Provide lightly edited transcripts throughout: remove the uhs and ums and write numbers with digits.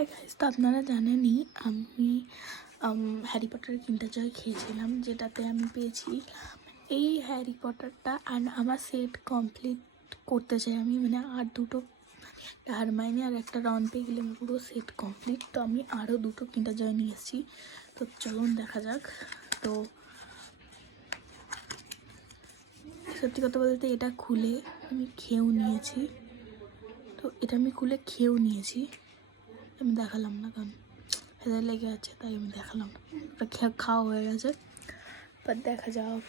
Hi guys, তো আপনারা জানেনই আমি হ্যারি পটার কিন্ডার জয় খেয়েছিলাম, যেটাতে আমি পেয়েছি এই হ্যারি পটারটা। আর আমার সেট কমপ্লিট করতে চাই আমি, মানে আর দুটো হারমাইনি আর একটা রন পেয়ে গেলে পুরো সেট কমপ্লিট। তো আমি আরও দুটো কিন্ডার জয় নিয়ে এসেছি, তো চলুন দেখা যাক। তো সত্যি কথা বলতে এটা খুলে আমি খেয়েও নিয়েছি, তো এটা আমি খুলে খেয়েও নিয়েছি, আমি দেখালাম না কারণ হেদার লেগে আছে, তাই আমি দেখালাম না। ওটা খাওয়া হয়ে গেছে, বাট দেখা যাক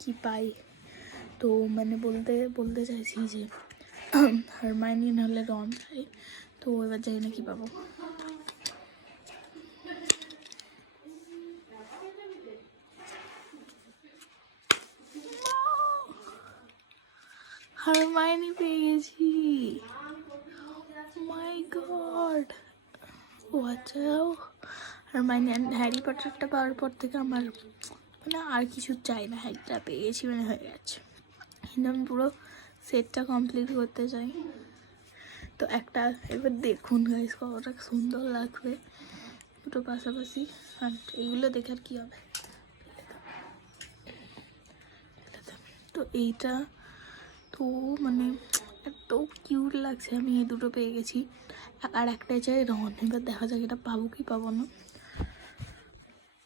কি পাই। তো মানে বলতে চাইছি যে হারমাইনি নাহলে রন চাই, তো এবার জানি না কি পাবো। হারমাইনি পেয়ে গেছি, মাই গড। ও আচ্ছা, হারমাইনি হ্যারি পটারটা পাওয়ার পর থেকে আমার মানে আর কিছু চাই না, হ্যারিটা পেয়ে গেছি মানে হয়ে গেছে। কিন্তু আমি পুরো সেটটা কমপ্লিট করতে চাই। তো একটা এবার দেখুন গাইস কতটা সুন্দর লাগবে দুটো পাশাপাশি। আর এইগুলো দেখে আর কী হবে। তো এইটা তো মানে এত কিউট লাগছে, আমি এই দুটো পেয়ে গেছি। আর একটাই চাই রন, এবার দেখা যাক এটা পাবো কি পাবো না।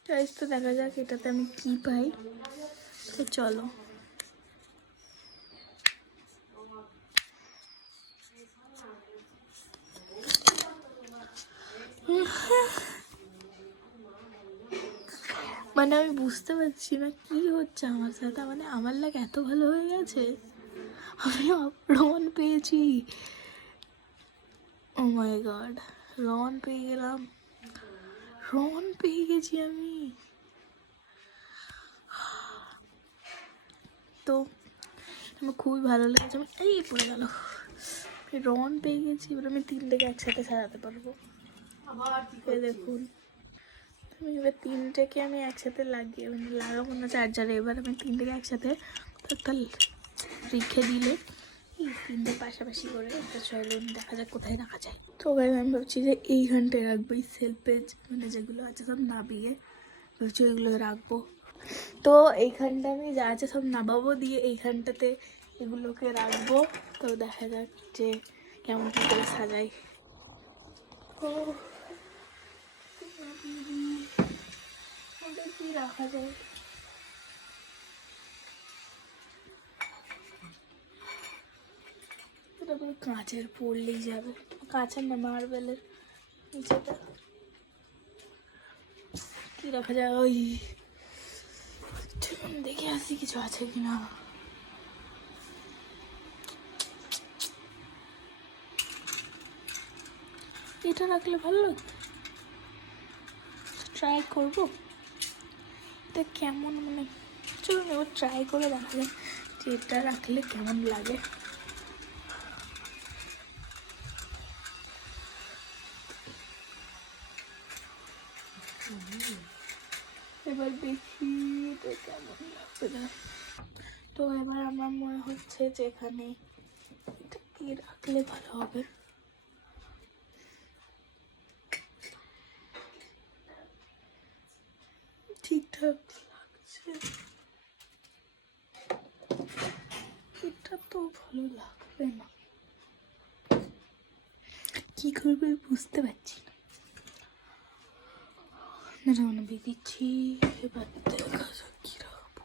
গাইস তো দেখা যাক এটাতে আমি কি পাই। তো চলো মানে আমি বুঝতে পারছি না কি হচ্ছে আমার সাথে, মানে আমার লাগে এত ভালো হয়ে গেছে, আমি রন পেয়েছি। ও মাই গড, রন পেয়ে গেলাম, রন পেয়ে গেছি আমি। তো আমার খুবই ভালো লেগেছে, আমি এই পড়ে গেল, রন পেয়ে গেছি। এবার আমি তিনটেকে একসাথে সাজাতে পারবো। দেখুন আমি এবার তিনটেকে আমি একসাথে লাগিয়ে মানে লাগাবো না চার্জারে, এবার আমি তিনটেকে একসাথে একটা রেখে দিলে এই তিনটে পাশাপাশি করে একটা চলুন দেখা যাক কোথায় রাখা যায়। তো এবার আমি ভাবছি যে এইখানটায় রাখবো, এই সেলফেজ মানে যেগুলো আছে সব নাবিয়ে ভাবছি ওইগুলো রাখবো। তো এইখানটা আমি যা আছে সব নামাবো, দিয়ে এইখানটাতে এগুলোকে রাখবো। তো দেখা যাক যে কেমন কী করে সাজাই। ও কি রাখা যায়, এটা পুরো কাঁচের পড়লেই যাবে, কাঁচের না মার্বেলের নিচেটা। কি রাখা যায়, ওই দেখে আসি কিছু আছে কিনা। এটা রাখলে ভালো লাগবে, ট্রাই করবো এটা কেমন, মানে চলুন এবার ট্রাই করে দেখা যায় যে এটা রাখলে কেমন লাগে। এবার দেখি এটা কেমন লাগবে না। তো এবার আমার মনে হচ্ছে যে এখানে এটা কি রাখলে ভালো হবে। ঠিকঠাক লাগছে, এটা তো ভালো লাগবে না, কি করবে বুঝতে পারছি না। দিচ্ছি এবার দেখা যাক কি রাখবো।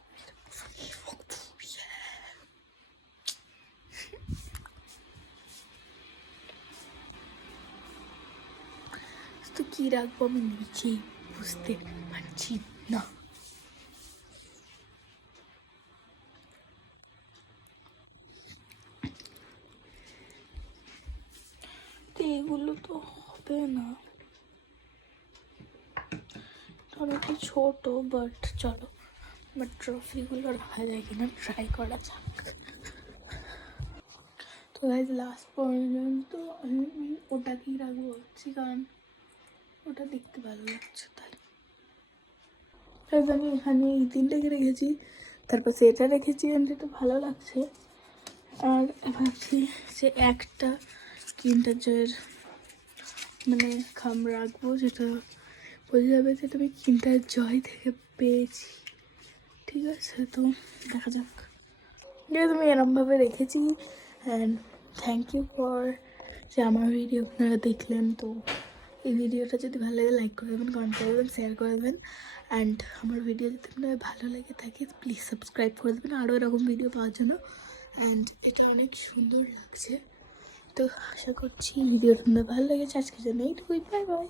তো কি রাখবো আমি নিজেই বুঝতে পারছি না। তো এগুলো তো হবে না, অনেকটা ছোটো, বাট চলো আমার ট্রফিগুলো রাখা যায় কিনা ট্রাই করা যাক। তো গাইজ লাস্ট পর্যন্ত আমি ওটাকেই রাখবো ভাবছি, কারণ ওটা দেখতে ভালো লাগছে তাই। আমি এখানে এই তিনটাকে রেখেছি, তারপর সেটা রেখেছি, এটা ভালো লাগছে। আর ভাবছি যে একটা কিন্ডার জয়ের মানে খাম রাখবো, যেটা বোঝা যাবে যে তুমি কিন্ডার জয় থেকে পেয়েছি। ঠিক আছে, তো দেখা যাক। যেহেতু তুমি এরমভাবে রেখেছি, অ্যান্ড থ্যাংক ইউ ফর যে আমার ভিডিও আপনারা দেখলেন। তো এই ভিডিওটা যদি ভালো লাগে লাইক করে দেবেন, কমেন্ট করে দেবেন, শেয়ার করে দেবেন। অ্যান্ড আমার ভিডিও যদি আপনার ভালো লেগে থাকে প্লিজ সাবস্ক্রাইব করে দেবেন আরও এরকম ভিডিও পাওয়ার জন্য। অ্যান্ড এটা অনেক সুন্দর লাগছে, তো আশা করছি ভিডিওটা আপনার ভালো লেগেছে। আজকের জন্য এইটুকুই, বাই বাই।